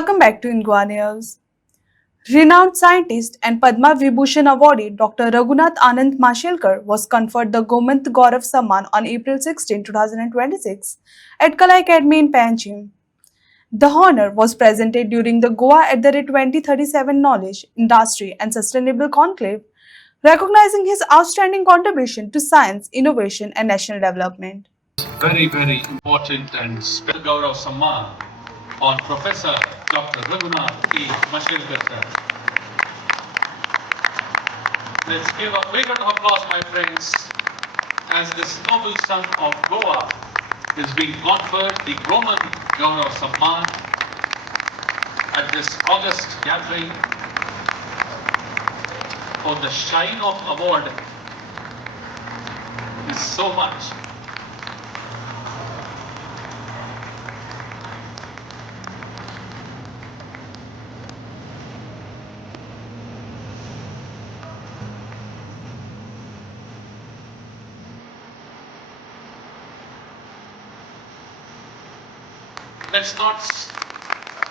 Welcome back to Ingwa News. Renowned scientist and Padma Vibhushan awardee Dr. Raghunath Anant Mashelkar was conferred the Gomant Gaurav Sanman on April 16, 2026 at Kala Academy in Panjim. The honor was presented during the Goa at the 2037 Knowledge, Industry and Sustainable Conclave, recognizing his outstanding contribution to science, innovation and national development. Very important and special Gaurav Samman on Professor Dr. Raghunath Mashelkar sir. Let's give a big round of applause, my friends, as this noble son of Goa is being conferred the Gomant Gaurav Sanman at this August gathering for the shine of award is so much. Let's not,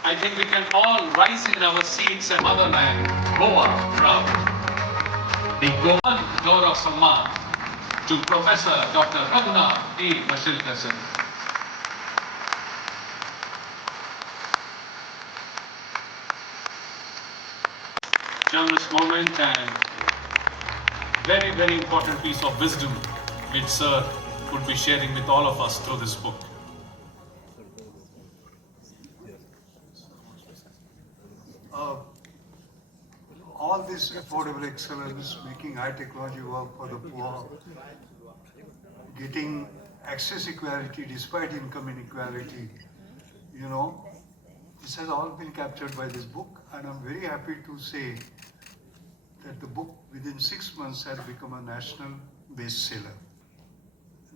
I think we can all rise in our seats and motherland, Goa, proud. The Gomant Gaurav Sanman to Professor Dr. Raghunath Mashelkar sir. Generous moment and very important piece of wisdom which sir would be sharing with all of us through this book. All this affordable excellence, making high technology work for the poor, getting access equality despite income inequality, this has all been captured by this book, and I'm very happy to say that the book within 6 months has become a national bestseller.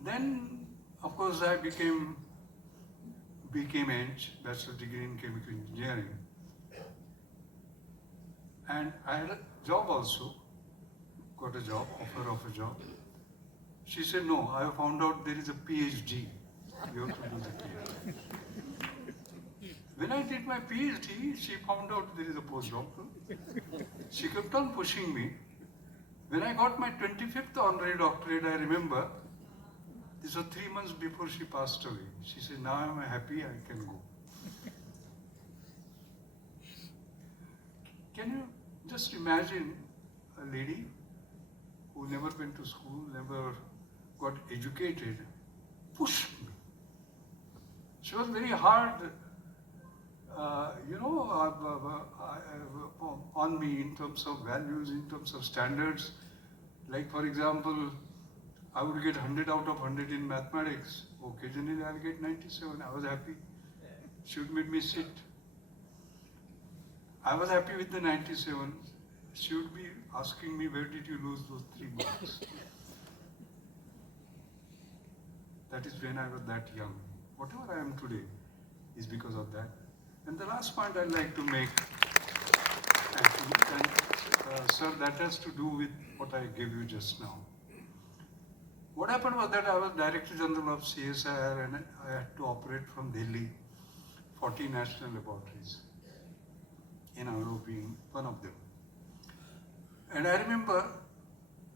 Then, of course, I became Eng, bachelor's degree in chemical engineering. And I had a job also, got a job, offer of a job. She said, no, I have found out there is a PhD. You have to do the PhD. When I did my PhD, she found out there is a postdoc. She kept on pushing me. When I got my 25th honorary doctorate, I remember, this was 3 months before she passed away. She said, now I'm happy, I can go. Can you just imagine a lady who never went to school, never got educated, pushed me. She was very hard, on me in terms of values, in terms of standards. Like, for example, I would get 100 out of 100 in mathematics. Occasionally, I'll get 97. I was happy. She would make me sit. I was happy with the 97. She would be asking me, where did you lose those 3 marks? That is when I was that young. Whatever I am today is because of that. And the last point I'd like to make, actually, and sir, that has to do with what I gave you just now. What happened was that I was Director General of CSIR and I had to operate from Delhi, 40 national laboratories, in our being one of them. And I remember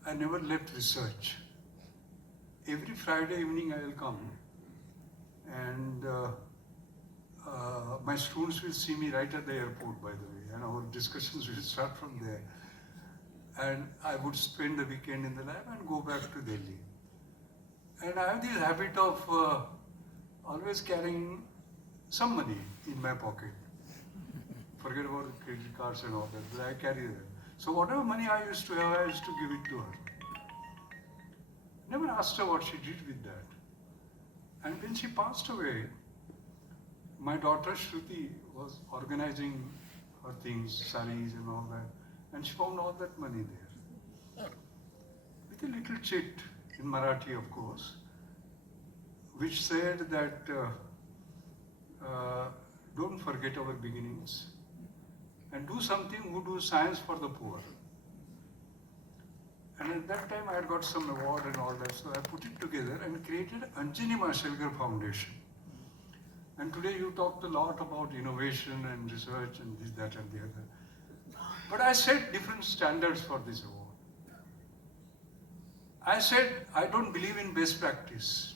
I never left research. Every Friday evening I will come and my students will see me right at the airport, by the way, and our discussions will start from there. And I would spend the weekend in the lab and go back to Delhi. And I have this habit of always carrying some money in my pocket. Forget about the credit cards and all that, but I carry them. So whatever money I used to have, I used to give it to her. Never asked her what she did with that. And when she passed away, my daughter Shruti was organizing her things, saris and all that, and she found all that money there. With a little chit in Marathi, of course, which said that don't forget our beginnings and do something who do science for the poor. And at that time I had got some award and all that, so I put it together and created Anjani Mashelkar Foundation. And today you talked a lot about innovation and research and this, that, and the other. But I set different standards for this award. I said, I don't believe in best practice.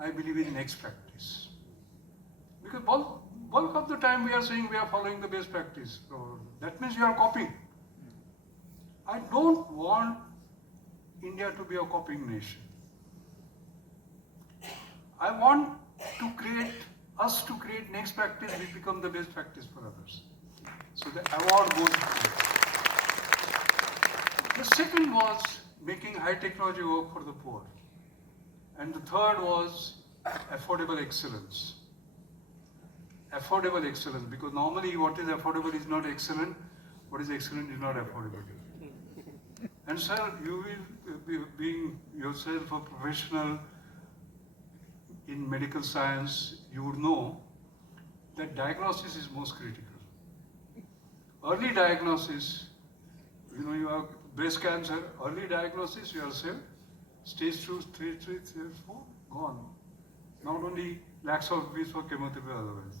I believe in next practice. Because bulk of the time we are saying we are following the best practice. So that means you are copying. I don't want India to be a copying nation. I want us to create next practice, we become the best practice for others. So the award goes to them. The second was making high technology work for the poor. And the third was affordable excellence. Affordable excellence, because normally what is affordable is not excellent, what is excellent is not affordable. And sir, you will be being yourself a professional in medical science, you would know that diagnosis is most critical. Early diagnosis, you have breast cancer, early diagnosis, you are saved. Stage 2, stage 3, stage 4, gone. Not only lakhs of rupees for chemotherapy, otherwise.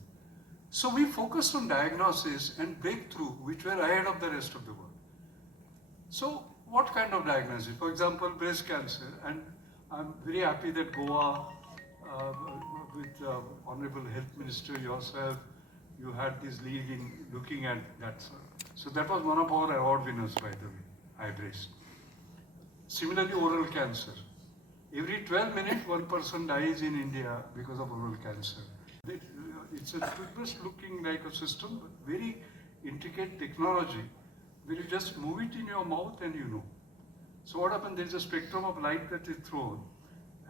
So we focused on diagnosis and breakthrough, which were ahead of the rest of the world. So what kind of diagnosis? For example, breast cancer, and I'm very happy that Goa, with Honorable Health Minister yourself, you had this league in looking at that. So that was one of our award winners, by the way, I raised. Similarly, oral cancer. Every 12 minutes, one person dies in India because of oral cancer. It's a toothbrush looking like a system, but very intricate technology, where you just move it in your mouth and you know. So what happens, there is a spectrum of light that is thrown,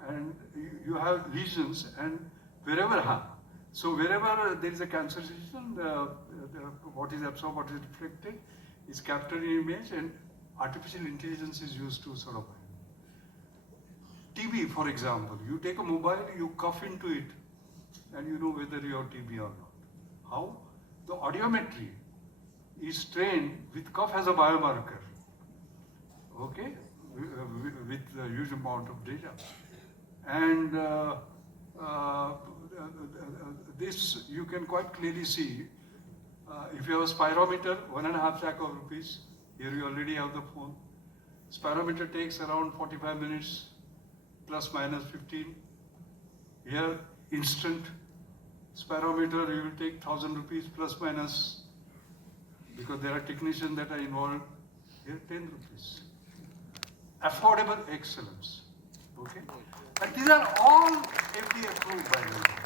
and you have lesions, and wherever there is a cancer lesion, what is absorbed, what is reflected, is captured in image, and artificial intelligence is used to sort of. TB, for example, you take a mobile, you cough into it, and you know whether you have TB or not. How? The audiometry is trained with cough as a biomarker, okay, with a huge amount of data. And this you can quite clearly see. If you have a spirometer, 1.5 lakh of rupees, here you already have the phone. Spirometer takes around 45 minutes, plus minus 15. Here, instant. Spirometer, you will take 1,000 rupees plus minus, because there are technicians that are involved. Here, 10 rupees. Affordable excellence. Okay? And these are all FDA approved, by the way.